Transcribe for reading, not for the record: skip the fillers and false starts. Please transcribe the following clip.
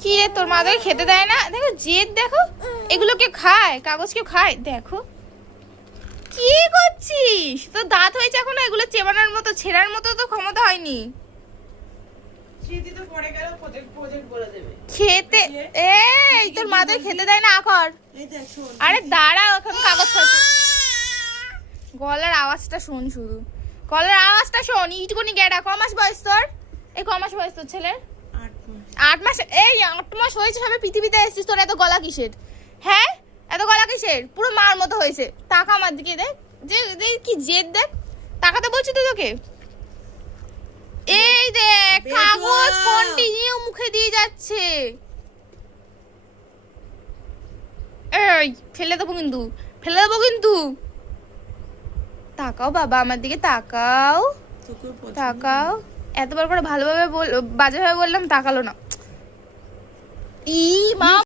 কি রে তোর মা তোকে খেতে দেয় না? দেখো জেদ, দেখো এগুলো কেউ খায়, কাগজ কেউ খায়? দেখো কি করছিস, তোর দাঁত হয়েছে এখনো, এগুলো চেবানোর মতো ছেঁড়ার মতো তো ক্ষমতা হয়নি। স্মৃতি তো পড়ে গেল, প্রজেক্ট বলে দেবে খেতে এই তোর মা তোকে খেতে দেয় না আকর। এই দেখ শোন, আরে দাঁড়া, এখন কাগজ খাচ্ছে। গলার আওয়াজটা শোন, শুধু গলার আওয়াজটা শোন। ইটকুনি গেডা, ক মাস বয়স তোর? এই ক মাস বয়স তোর ছেলের? 8 মাস। এই 8 মাস হয়েছে সবে পৃথিবীতে এসেছিস, তোর এত গলা কিসের? হ্যাঁ এত গলা কিসের? পুরো মার মতো হয়েছে। টাকা আমার দিকে দেখ, যে কি জেদ দেখ, টাকাতে বলছি তো তোকে। এই দেখ কাগজ কন্টিনিউ মুখে দিয়ে যাচ্ছে। এই ফেলে দেবো কিন্তু, ফেলে দেবো কিন্তু। তাকাও বাবা আমার দিকে, তাকাও তাকাও। এতবার করে ভালোভাবে বাজেভাবে বললাম, তাকালো না। ই মা।